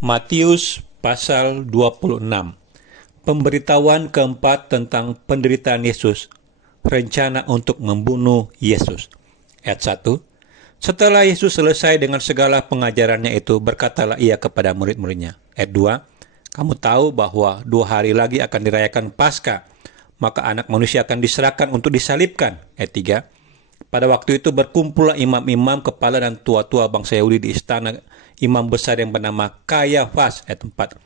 Matius pasal 26. Pemberitahuan keempat tentang penderitaan Yesus, rencana untuk membunuh Yesus. Ayat 1. Setelah Yesus selesai dengan segala pengajarannya itu, berkatalah ia kepada murid-muridnya. Ayat 2. Kamu tahu bahwa 2 hari lagi akan dirayakan Paskah, maka anak manusia akan diserahkan untuk disalibkan. Ayat 3. Pada waktu itu berkumpullah imam-imam kepala dan tua-tua bangsa Yahudi di istana imam besar yang bernama Kayafas. Ayat 4.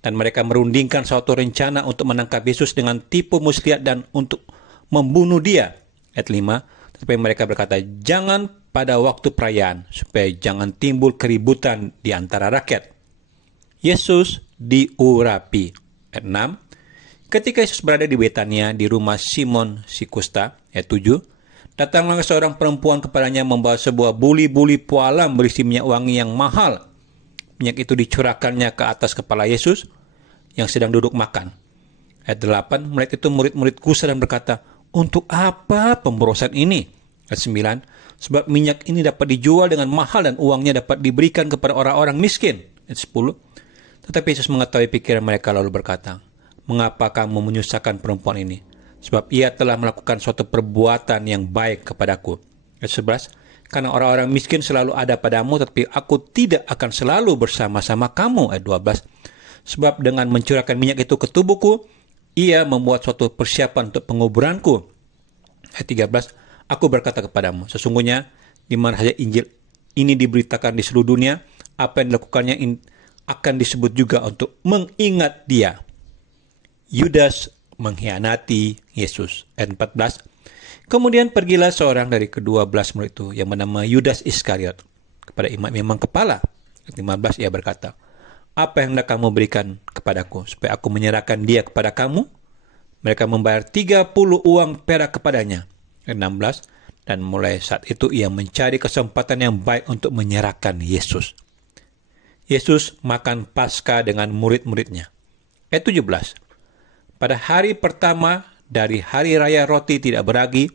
Dan mereka merundingkan suatu rencana untuk menangkap Yesus dengan tipu muslihat dan untuk membunuh dia. Ayat 5. Tetapi mereka berkata, jangan pada waktu perayaan, supaya jangan timbul keributan di antara rakyat. Yesus diurapi. Ayat 6. Ketika Yesus berada di Betania, di rumah Simon si Kusta. Ayat 7. Datanglah seorang perempuan kepadanya membawa sebuah buli-buli pualam berisi minyak wangi yang mahal. Minyak itu dicurahkannya ke atas kepala Yesus yang sedang duduk makan. Ayat 8, melihat itu murid-murid gusar dan berkata, untuk apa pemborosan ini? Ayat 9, sebab minyak ini dapat dijual dengan mahal dan uangnya dapat diberikan kepada orang-orang miskin. Ayat 10, tetapi Yesus mengetahui pikiran mereka lalu berkata, mengapa kamu menyusahkan perempuan ini? Sebab ia telah melakukan suatu perbuatan yang baik kepadaku. Ayat 11, karena orang-orang miskin selalu ada padamu, tetapi aku tidak akan selalu bersama-sama kamu. Ayat 12, sebab dengan mencurahkan minyak itu ke tubuhku, ia membuat suatu persiapan untuk penguburanku. Ayat 13, aku berkata kepadamu, sesungguhnya di mana saja Injil ini diberitakan di seluruh dunia, apa yang dilakukannya akan disebut juga untuk mengingat dia. Yudas mengkhianati Yesus. Ayat 14. Kemudian pergilah seorang dari kedua belas murid itu yang bernama Yudas Iskariot kepada imam-imam kepala. Ayat 15 ia berkata, apa yang hendak kamu berikan kepadaku supaya aku menyerahkan dia kepada kamu? Mereka membayar 30 uang perak kepadanya. Ayat 16. Dan mulai saat itu ia mencari kesempatan yang baik untuk menyerahkan Yesus. Yesus makan Paskah dengan murid-muridnya. Ayat 17. Pada hari pertama dari hari raya roti tidak beragi,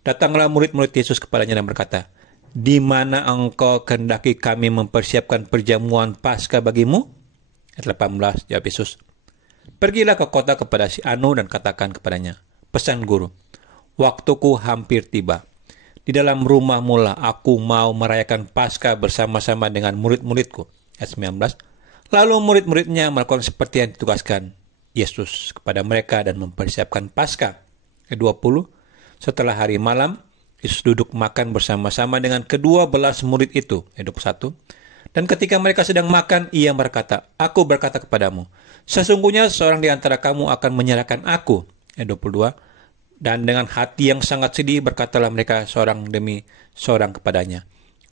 datanglah murid-murid Yesus kepadanya dan berkata, di mana engkau kehendaki kami mempersiapkan perjamuan Paskah bagimu? Ayat 18, jawab Yesus, pergilah ke kota kepada si Anu dan katakan kepadanya, pesan guru, waktuku hampir tiba. Di dalam rumahmu lah aku mau merayakan Paskah bersama-sama dengan murid-muridku. Ayat 19, lalu murid-muridnya melakukan seperti yang ditugaskan Yesus kepada mereka dan mempersiapkan Paskah. Ayat 20, setelah hari malam, Yesus duduk makan bersama-sama dengan kedua belas murid itu. Ayat 21, dan ketika mereka sedang makan, ia berkata, aku berkata kepadamu, sesungguhnya seorang di antara kamu akan menyerahkan aku. Ayat 22, dan dengan hati yang sangat sedih berkatalah mereka seorang demi seorang kepadanya,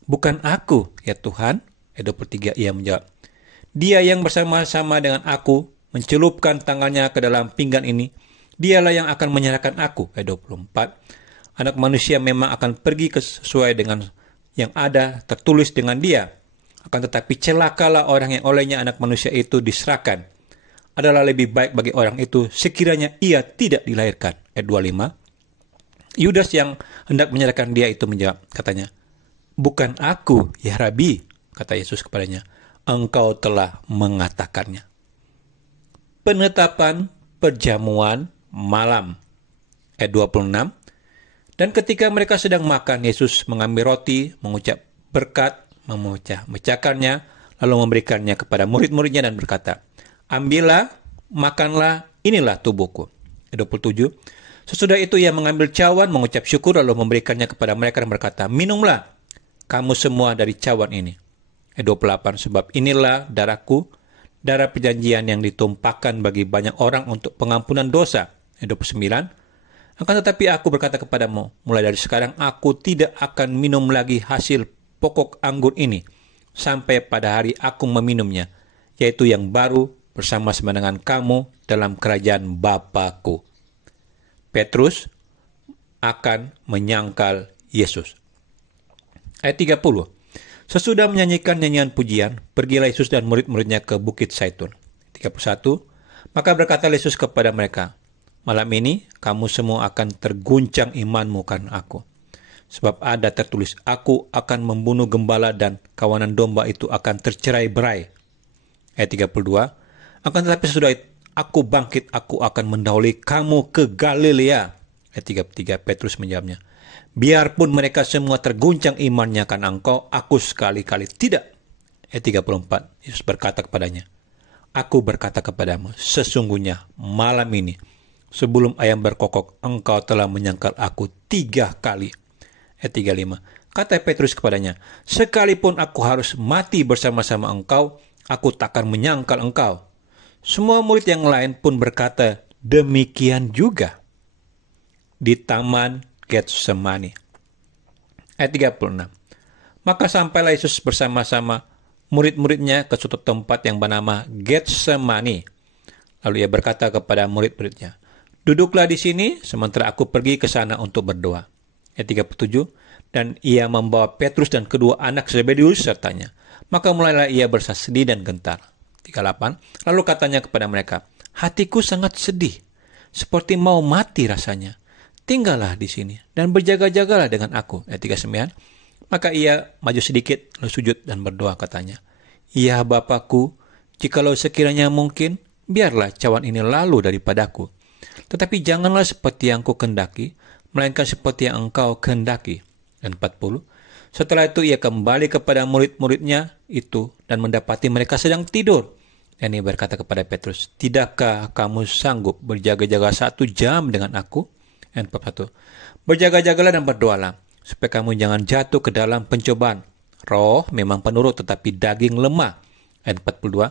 bukan aku, ya Tuhan. Ayat 23, ia menjawab, dia yang bersama-sama dengan aku mencelupkan tangannya ke dalam pinggan ini, dialah yang akan menyerahkan aku. Ayat 24, anak manusia memang akan pergi sesuai dengan yang ada tertulis dengan dia. Akan tetapi celakalah orang yang olehnya anak manusia itu diserahkan. Adalah lebih baik bagi orang itu sekiranya ia tidak dilahirkan. Ayat 25, Yudas yang hendak menyerahkan dia itu menjawab, katanya, bukan aku, ya Rabi. Kata Yesus kepadanya, engkau telah mengatakannya. Penetapan perjamuan malam. Ayat 26. Dan ketika mereka sedang makan, Yesus mengambil roti, mengucap berkat, memecahkannya, lalu memberikannya kepada murid-muridnya dan berkata, ambillah, makanlah, inilah tubuhku. Ayat 27. Sesudah itu ia mengambil cawan, mengucap syukur, lalu memberikannya kepada mereka dan berkata, minumlah kamu semua dari cawan ini. Ayat 28. Sebab inilah darahku, darah perjanjian yang ditumpahkan bagi banyak orang untuk pengampunan dosa. Ayat 29. Akan tetapi aku berkata kepadamu, mulai dari sekarang aku tidak akan minum lagi hasil pokok anggur ini, sampai pada hari aku meminumnya, yaitu yang baru bersama-sama dengan kamu dalam kerajaan Bapa-Ku. Petrus akan menyangkal Yesus. Ayat 30. Sesudah menyanyikan nyanyian pujian, pergilah Yesus dan murid-muridnya ke Bukit Zaitun. 31. Maka berkata Yesus kepada mereka, malam ini kamu semua akan terguncang imanmu karena aku. Sebab ada tertulis, aku akan membunuh gembala dan kawanan domba itu akan tercerai-berai. Ayat 32, akan tetapi sesudah aku bangkit, aku akan mendahului kamu ke Galilea. Ayat 33, Petrus menjawabnya, biarpun mereka semua terguncang imannya karena engkau, aku sekali-kali tidak. Ayat 34, Yesus berkata kepadanya, aku berkata kepadamu, sesungguhnya malam ini, sebelum ayam berkokok, engkau telah menyangkal aku 3 kali. Ayat 35, kata Petrus kepadanya, sekalipun aku harus mati bersama-sama engkau, aku takkan menyangkal engkau. Semua murid yang lain pun berkata demikian juga. Di taman Getsemani. Ayat 36, maka sampailah Yesus bersama-sama murid-muridnya ke suatu tempat yang bernama Getsemani. Lalu ia berkata kepada murid-muridnya, duduklah di sini sementara aku pergi ke sana untuk berdoa. Ayat 37, dan ia membawa Petrus dan kedua anak Zebedeus sertanya. Maka mulailah ia berasa sedih dan gentar. 38, lalu katanya kepada mereka, hatiku sangat sedih, seperti mau mati rasanya. Tinggallah di sini dan berjaga-jagalah dengan aku. Ayat 39, maka ia maju sedikit, lalu sujud dan berdoa katanya, ya Bapakku, jikalau sekiranya mungkin, biarlah cawan ini lalu daripadaku. Tetapi janganlah seperti yang ku kehendaki, melainkan seperti yang engkau kehendaki. Dan 40, setelah itu ia kembali kepada murid-muridnya itu dan mendapati mereka sedang tidur. Dan ia berkata kepada Petrus, tidakkah kamu sanggup berjaga-jaga 1 jam dengan aku? Dan 41, berjaga-jagalah dan berdoalah, supaya kamu jangan jatuh ke dalam pencobaan. Roh memang penurut, tetapi daging lemah. Ayat 42,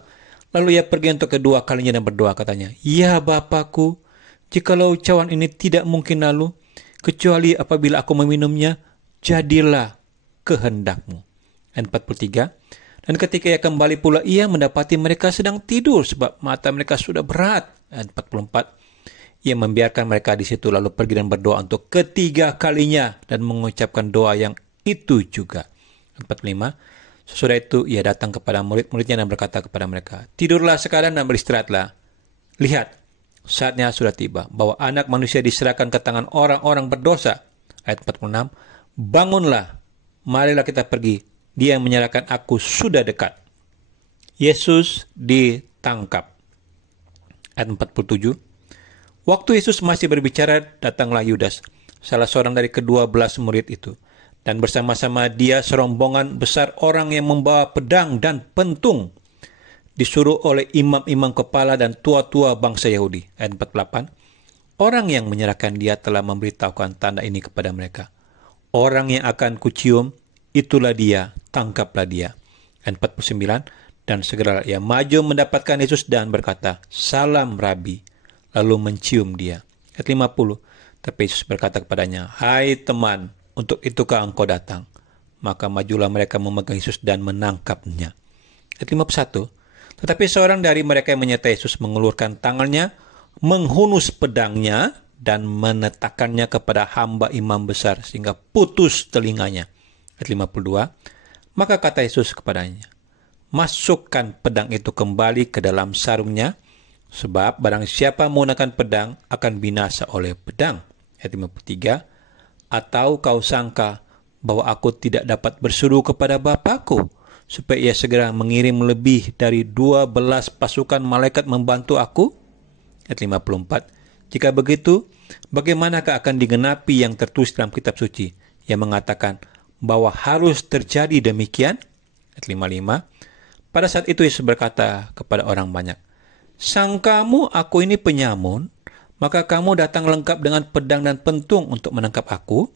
lalu ia pergi untuk kedua kalinya dan berdoa katanya, ya Bapakku, jikalau cawan ini tidak mungkin lalu, kecuali apabila aku meminumnya, jadilah kehendakmu. Ayat 43, dan ketika ia kembali pula, ia mendapati mereka sedang tidur sebab mata mereka sudah berat. Ayat 44, ia membiarkan mereka di situ lalu pergi dan berdoa untuk ketiga kalinya dan mengucapkan doa yang itu juga. 45, sesudah itu ia datang kepada murid-muridnya dan berkata kepada mereka, tidurlah sekarang dan beristirahatlah. Lihat, saatnya sudah tiba bahwa anak manusia diserahkan ke tangan orang-orang berdosa. Ayat 46, bangunlah, marilah kita pergi. Dia yang menyerahkan aku sudah dekat. Yesus ditangkap. Ayat 47, waktu Yesus masih berbicara, datanglah Yudas, salah seorang dari ke-12 murid itu. Dan bersama-sama dia serombongan besar orang yang membawa pedang dan pentung, disuruh oleh imam-imam kepala dan tua-tua bangsa Yahudi. Ayat 48, orang yang menyerahkan dia telah memberitahukan tanda ini kepada mereka. Orang yang akan kucium, itulah dia, tangkaplah dia. Ayat 49, dan segera ia maju mendapatkan Yesus dan berkata, salam Rabi, lalu mencium dia. Ayat 50, tapi Yesus berkata kepadanya, hai teman, untuk itukah engkau datang? Maka majulah mereka memegang Yesus dan menangkapnya. Ayat 51, tetapi seorang dari mereka yang menyertai Yesus mengelurkan tangannya, menghunus pedangnya, dan menetakannya kepada hamba imam besar, sehingga putus telinganya. Ayat 52, maka kata Yesus kepadanya, masukkan pedang itu kembali ke dalam sarungnya, sebab barang siapa menggunakan pedang akan binasa oleh pedang. Ayat 53, atau kau sangka bahwa aku tidak dapat berseru kepada Bapakku, supaya ia segera mengirim lebih dari 12 pasukan malaikat membantu aku? Ayat 54, jika begitu, bagaimanakah akan digenapi yang tertulis dalam kitab suci, yang mengatakan bahwa harus terjadi demikian? Ayat 55, pada saat itu Yesus berkata kepada orang banyak, sangkamu aku ini penyamun, maka kamu datang lengkap dengan pedang dan pentung untuk menangkap aku,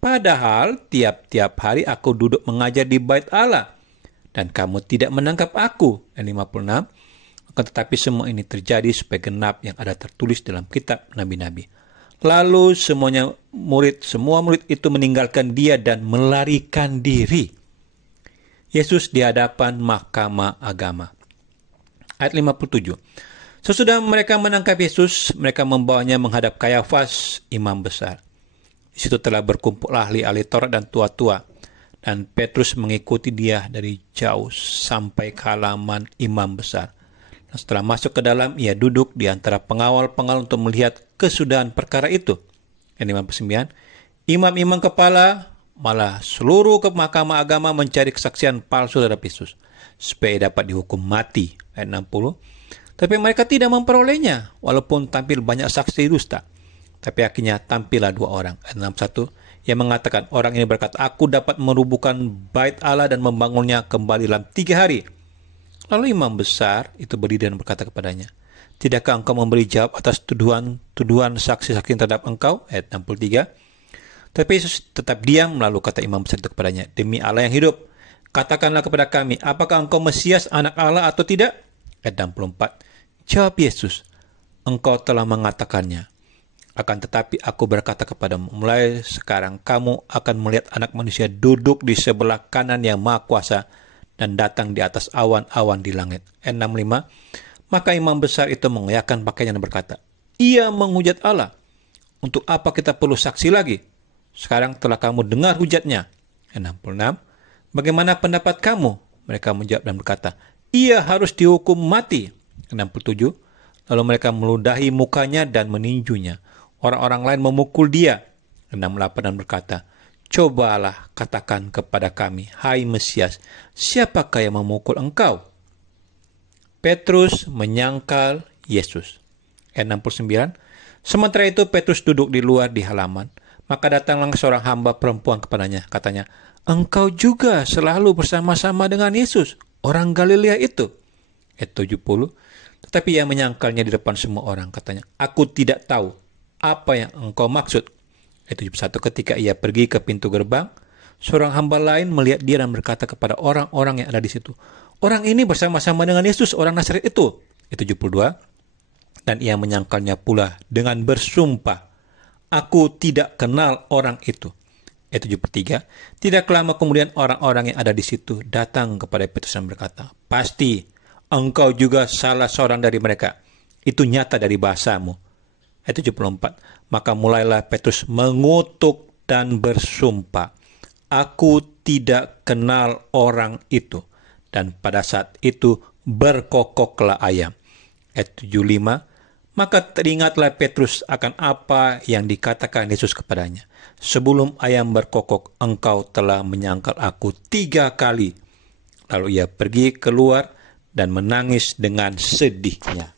padahal tiap-tiap hari aku duduk mengajar di bait Allah, dan kamu tidak menangkap aku. Ayat 56, tetapi semua ini terjadi supaya genap yang ada tertulis dalam kitab nabi-nabi. Lalu semua murid itu meninggalkan dia dan melarikan diri. Yesus di hadapan mahkamah agama. Ayat 57, sesudah mereka menangkap Yesus, mereka membawanya menghadap Kayafas, imam besar. Di situ telah berkumpul ahli-ahli Taurat dan tua-tua, dan Petrus mengikuti dia dari jauh sampai ke halaman imam besar. Dan setelah masuk ke dalam, ia duduk di antara pengawal-pengawal untuk melihat kesudahan perkara itu. Ayat 59, imam-imam kepala malah seluruh ke mahkamah agama mencari kesaksian palsu terhadap Yesus, supaya dapat dihukum mati. ayat 60. Tapi mereka tidak memperolehnya, walaupun tampil banyak saksi dusta. Tapi akhirnya tampillah 2 orang. Ayat 61, yang mengatakan, orang ini berkata, aku dapat merubuhkan bait Allah dan membangunnya kembali dalam 3 hari. Lalu imam besar itu berdiri dan berkata kepadanya, tidakkah engkau memberi jawab atas tuduhan saksi-saksi terhadap engkau? Ayat 63. Tapi Yesus tetap diam, lalu kata imam besar itu kepadanya, demi Allah yang hidup, katakanlah kepada kami, apakah engkau Mesias, anak Allah atau tidak? Ayat 64. Jawab Yesus, engkau telah mengatakannya. Akan tetapi aku berkata kepadamu, mulai sekarang kamu akan melihat Anak Manusia duduk di sebelah kanan yang Maha Kuasa dan datang di atas awan-awan di langit. Ayat 65. Maka imam besar itu mengoyakkan pakaiannya dan berkata, ia menghujat Allah. Untuk apa kita perlu saksi lagi? Sekarang telah kamu dengar hujatnya. Ayat 66. Bagaimana pendapat kamu? Mereka menjawab dan berkata, ia harus dihukum mati. 67. Lalu mereka meludahi mukanya dan meninjunya. Orang-orang lain memukul dia. 68 dan berkata, cobalah katakan kepada kami, hai Mesias, siapakah yang memukul engkau? Petrus menyangkal Yesus. Ayat 69. Sementara itu Petrus duduk di luar di halaman. Maka datanglah seorang hamba perempuan kepadanya. Katanya, engkau juga selalu bersama-sama dengan Yesus, orang Galilea itu. Ayat 70. Tetapi ia menyangkalnya di depan semua orang. Katanya, aku tidak tahu apa yang engkau maksud. Ayat 71. Ketika ia pergi ke pintu gerbang, seorang hamba lain melihat dia dan berkata kepada orang-orang yang ada di situ, orang ini bersama-sama dengan Yesus, orang Nazaret itu. Ayat 72. Dan ia menyangkalnya pula dengan bersumpah, aku tidak kenal orang itu. Ayat 73. Tidak lama kemudian orang-orang yang ada di situ datang kepada Petrus dan berkata, pasti engkau juga salah seorang dari mereka. Itu nyata dari bahasamu. Ayat 74. Maka mulailah Petrus mengutuk dan bersumpah, aku tidak kenal orang itu. Dan pada saat itu berkokoklah ayam. Ayat 75. Maka teringatlah Petrus akan apa yang dikatakan Yesus kepadanya. Sebelum ayam berkokok, engkau telah menyangkal aku 3 kali. Lalu ia pergi keluar dan menangis dengan sedihnya.